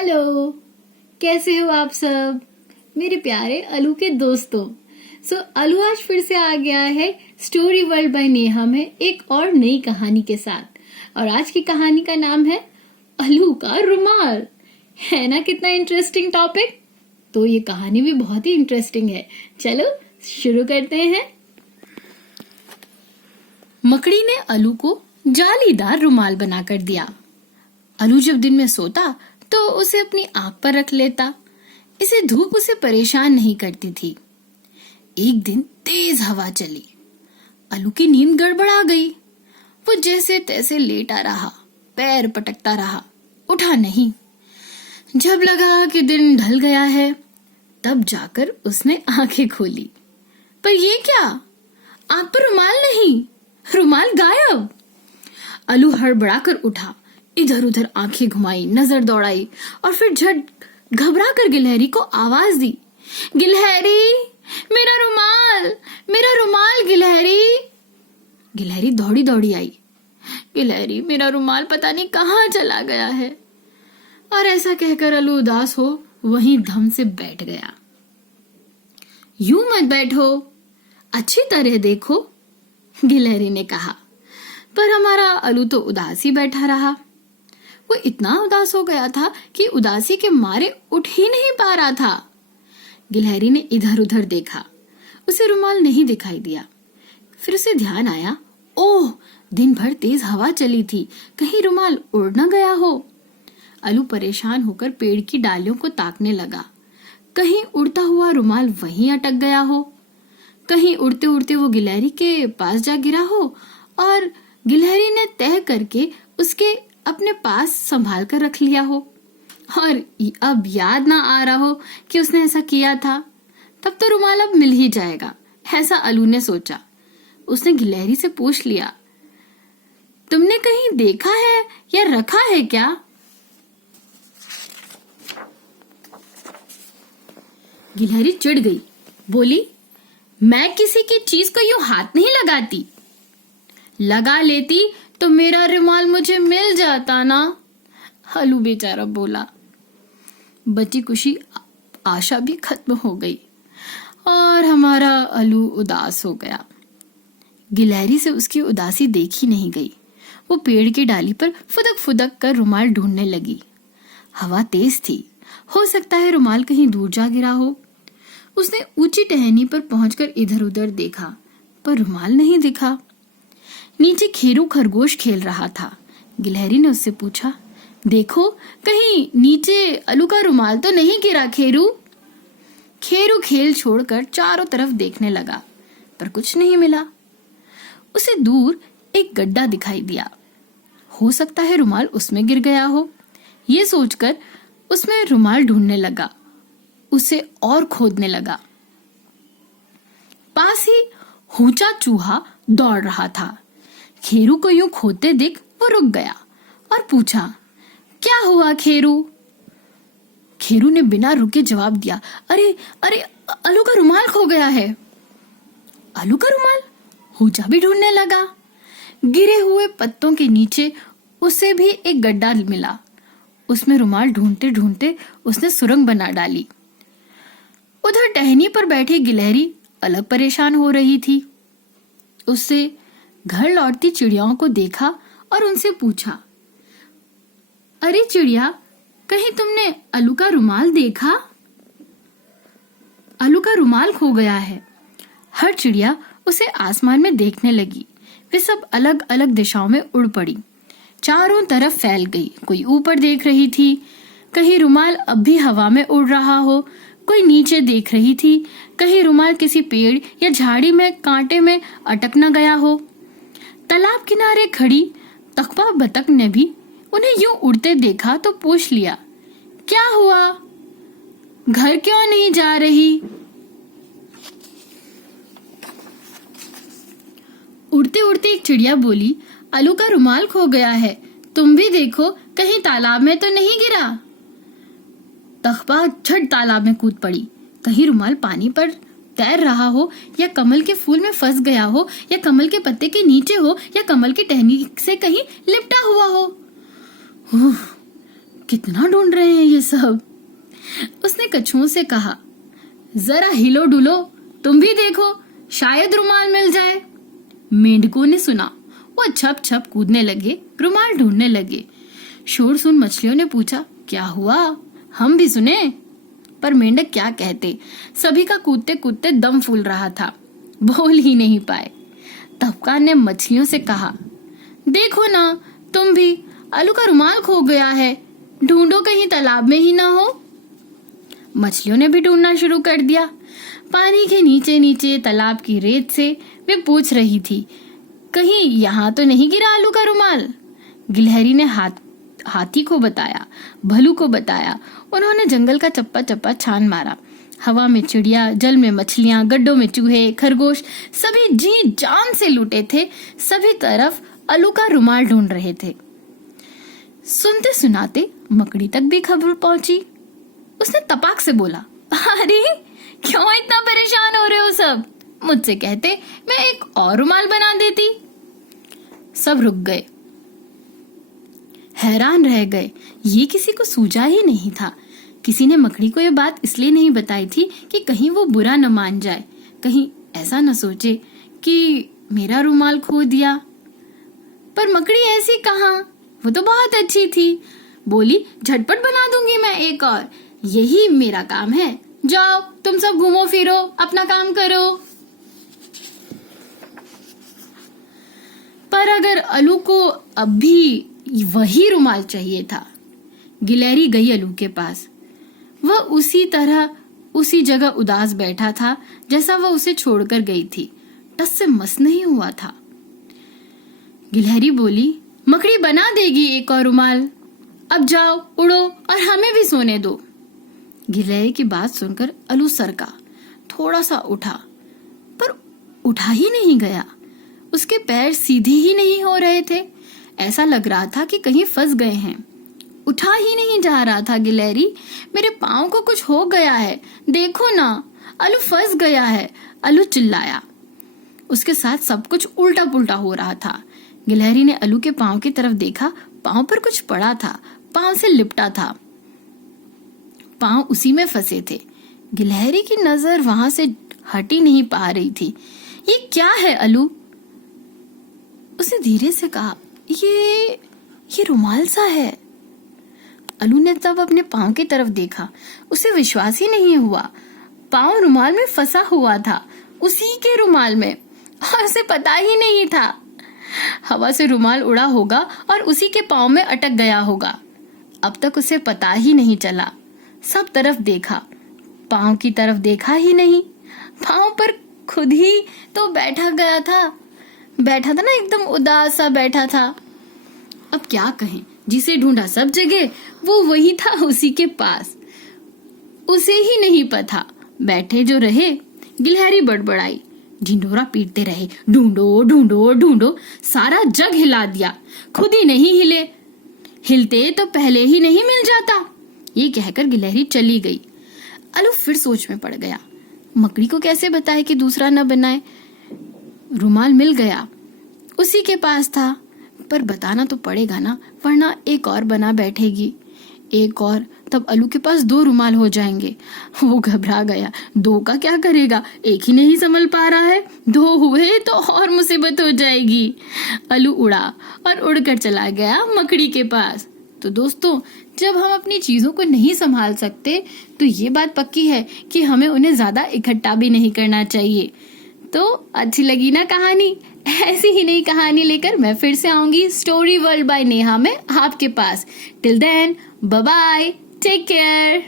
Hello, कैसे हो आप सब मेरे प्यारे अलू के दोस्तों। अलू आज फिर से आ गया है स्टोरी वर्ल्ड बाय नेहा में एक और नई कहानी के साथ। और आज की कहानी का नाम है अलू का रुमाल। है ना कितना इंटरेस्टिंग टॉपिक। तो ये कहानी भी बहुत ही इंटरेस्टिंग है। चलो शुरू करते हैं। मकड़ी ने अलू को जालीदार रुमाल बनाकर दिया। अलू जब दिन में सोता तो उसे अपनी आंख पर रख लेता। इसे धूप उसे परेशान नहीं करती थी। एक दिन तेज हवा चली। अलू की नींद गड़बड़ा गई। वो जैसे तैसे लेटा रहा, पैर पटकता रहा, उठा नहीं। जब लगा कि दिन ढल गया है, तब जाकर उसने आंखें खोली। पर ये क्या, आंख पर रुमाल नहीं, रुमाल गायब। अलू हड़बड़ाकर उठा, इधर उधर आंखें घुमाई, नजर दौड़ाई और फिर झट घबरा कर गिलहरी को आवाज दी। गिलहरी, मेरा रुमाल, मेरा रुमाल गिलहरी। गिलहरी दौड़ी दौड़ी आई। गिलहरी, मेरा रुमाल पता नहीं कहाँ चला गया है। और ऐसा कहकर अलू उदास हो वहीं धम से बैठ गया। यूं मत बैठो, अच्छी तरह देखो, गिलहरी ने कहा। पर हमारा अलू तो उदास ही बैठा रहा। वो इतना उदास हो गया था कि उदासी के मारे उठ ही नहीं पा रहा था। गिलहरी ने इधर उधर देखा, उसे रुमाल नहीं दिखाई दिया। फिर उसे ध्यान आया, ओह, दिन भर तेज हवा चली थी, कहीं रुमाल उड़ न गया हो। अलू परेशान होकर पेड़ की डालियों को ताकने लगा। कहीं उड़ता हुआ रुमाल वहीं अटक गया हो, कहीं उड़ते उड़ते वो गिलहरी के पास जा गिरा हो और गिलहरी ने तय करके उसके अपने पास संभाल कर रख लिया हो और अब याद ना आ रहा हो कि उसने ऐसा किया था। तब तो रुमाल अब मिल ही जाएगा, ऐसा अलू ने सोचा। उसने गिलहरी से पूछ लिया, तुमने कहीं देखा है या रखा है क्या? गिलहरी चिढ़ गई, बोली, मैं किसी की चीज को यूं हाथ नहीं लगाती। लगा लेती तो मेरा रुमाल मुझे मिल जाता ना, अलू बेचारा बोला। बची खुशी आशा भी खत्म हो गई और हमारा अलू उदास हो गया। गिलहरी से उसकी उदासी देखी नहीं गई। वो पेड़ की डाली पर फुदक फुदक कर रुमाल ढूंढने लगी। हवा तेज थी, हो सकता है रुमाल कहीं दूर जा गिरा हो। उसने ऊंची टहनी पर पहुंचकर इधर उधर देखा, पर रुमाल नहीं दिखा। नीचे खेरू खरगोश खेल रहा था। गिलहरी ने उससे पूछा, देखो कहीं नीचे अलू का रुमाल तो नहीं गिरा खेरू। खेरू खेल छोड़कर चारों तरफ देखने लगा, पर कुछ नहीं मिला। उसे दूर एक गड्ढा दिखाई दिया। हो सकता है रुमाल उसमें गिर गया हो। ये सोचकर उसमें रुमाल ढूंढने लगा, उसे और खोदने लगा। पास ही ऊंचा चूहा दौड़ रहा था। खेरू को यूं खोदते देख वो रुक गया और पूछा, क्या हुआ खेरू? खेरू ने बिना रुके जवाब दिया, अरे अरे, अलू का रुमाल खो गया है। अलू का रुमाल? ऊंचा भी ढूंढने लगा। गिरे हुए पत्तों के नीचे उसे भी एक गड्ढा मिला। उसमें रुमाल ढूंढते ढूंढते उसने सुरंग बना डाली। उधर टहनी पर बैठी गिलहरी अलग परेशान हो रही थी। उससे घर लौटती चिड़ियाओं को देखा और उनसे पूछा, अरे चिड़िया, कहीं तुमने अलू का रुमाल देखा? अलू का रुमाल खो गया है। हर चिड़िया उसे आसमान में देखने लगी। वे सब अलग अलग दिशाओं में उड़ पड़ी, चारों तरफ फैल गई। कोई ऊपर देख रही थी, कहीं रुमाल अब भी हवा में उड़ रहा हो, कोई नीचे देख रही थी, कहीं रुमाल किसी पेड़ या झाड़ी में कांटे में अटक न गया हो। तालाब किनारे खड़ी तकवा बतख ने भी उन्हें यूं उड़ते देखा तो पूछ लिया, क्या हुआ, घर क्यों नहीं जा रही? उड़ते उड़ते एक चिड़िया बोली, अलू का रुमाल खो गया है, तुम भी देखो कहीं तालाब में तो नहीं गिरा। तकवा झट तालाब में कूद पड़ी। कहीं रुमाल पानी पर तैर रहा हो या कमल के फूल में फंस गया हो या कमल के पत्ते के नीचे हो या कमल की टहनी से कहीं लिपटा हुआ हो। कितना ढूंढ रहे हैं ये सब। उसने कछुओं से कहा, जरा हिलो डुलो, तुम भी देखो, शायद रुमाल मिल जाए। मेंढकों ने सुना, वो छप छप कूदने लगे, रुमाल ढूंढने लगे। शोर सुन मछलियों ने पूछा, क्या हुआ, हम भी सुने। पर मेंढक क्या कहते, सभी का कूदते कूदते दम फूल रहा था, बोल ही नहीं पाए। तबका ने मछलियों से कहा, देखो ना तुम भी, आलू का रुमाल खो गया है, ढूंढो कहीं तालाब में ही ना हो। मछलियों ने भी ढूंढना शुरू कर दिया। पानी के नीचे नीचे तालाब की रेत से वे पूछ रही थी, कहीं यहाँ तो नहीं गिरा आलू का रुमाल। गिलहरी ने हाथी को बताया, भलू को बताया। उन्होंने जंगल का चप्पा चप्पा छान मारा। हवा में चिड़िया, जल में मछलियां, गड्ढों में चूहे, खरगोश, सभी जी जान से लुटे थे, सभी तरफ आलू का रुमाल ढूंढ रहे थे। सुनते सुनाते मकड़ी तक भी खबर पहुंची। उसने तपाक से बोला, अरे क्यों इतना परेशान हो रहे हो सब, मुझसे कहते मैं एक और रुमाल बना देती। सब रुक गए, हैरान रह गए, ये किसी को सूझा ही नहीं था। किसी ने मकड़ी को यह बात इसलिए नहीं बताई थी कि कहीं वो बुरा न मान जाए, कहीं ऐसा न सोचे कि मेरा रुमाल खो दिया। पर मकड़ी ऐसी कहाँ, वो तो बहुत अच्छी थी। बोली, झटपट बना दूंगी मैं एक और, यही मेरा काम है, जाओ तुम सब घूमो फिरो, अपना काम करो। पर अगर अलू को अब भी वही रुमाल चाहिए था। गिलहरी गई अलू के पास। वह उसी तरह उसी जगह उदास बैठा था जैसा वह उसे छोड़कर गई थी, टस से मस नहीं हुआ था। गिलहरी बोली, मकड़ी बना देगी एक और रुमाल, अब जाओ उड़ो और हमें भी सोने दो। गिलहरी की बात सुनकर अलू सरका, थोड़ा सा उठा, पर उठा ही नहीं गया। उसके पैर सीधे ही नहीं हो रहे थे, ऐसा लग रहा था कि कहीं फंस गए हैं। उठा ही नहीं जा रहा था। गिलहरी, मेरे पाँव को कुछ हो गया है, देखो ना, अलू फंस गया है, अलू चिल्लाया। उसके साथ सब कुछ उल्टा पुल्टा हो रहा था। गिलहरी ने अलू के पाँव की तरफ देखा, पाँव पर कुछ पड़ा था, पाँव से लिपटा था, पाँव उसी में फंसे थे। गिलहरी की नजर वहां से हट ही नहीं पा रही थी। ये क्या है अलू? उसने धीरे से कहा, ये रुमाल सा है। अलू ने तब अपने पाँव की तरफ देखा, उसे विश्वास ही नहीं हुआ। पाँव रुमाल में फंसा हुआ था, उसी के रुमाल में, और उसे पता ही नहीं था। हवा से रुमाल उड़ा होगा और उसी के पाँव में अटक गया होगा। अब तक उसे पता ही नहीं चला। सब तरफ देखा, पाँव की तरफ देखा ही नहीं। पाँव पर खुद ही तो बैठा था ना, एकदम उदास सा बैठा था। अब क्या कहें, जिसे ढूंढा सब जगह, वो वही था उसी के पास, उसे ही नहीं पता। बैठे जो रहे, गिलहरी बड़बड़ाई, ढिंढोरा पीटते रहे, ढूंढो ढूंढो ढूंढो, सारा जग हिला दिया, खुद ही नहीं हिले, हिलते तो पहले ही नहीं मिल जाता। ये कहकर गिलहरी चली गई। अलू फिर सोच में पड़ गया, मकड़ी को कैसे बताए कि दूसरा न बनाए। रुमाल मिल गया, उसी के पास था, पर बताना तो पड़ेगा ना, वरना एक और बना बैठेगी, एक और, तब अलू के पास 2 रुमाल हो जाएंगे। वो घबरा गया, 2 का क्या करेगा, एक ही नहीं संभल पा रहा है, 2 हुए तो और मुसीबत हो जाएगी। अलू उड़ा और उड़कर चला गया मकड़ी के पास। तो दोस्तों, जब हम अपनी चीजों को नहीं संभाल सकते तो ये बात पक्की है कि हमें उन्हें ज्यादा इकट्ठा भी नहीं करना चाहिए। तो अच्छी लगी ना कहानी? ऐसी ही नई कहानी लेकर मैं फिर से आऊंगी स्टोरी वर्ल्ड बाय नेहा में आपके पास। Till then, bye bye, take care.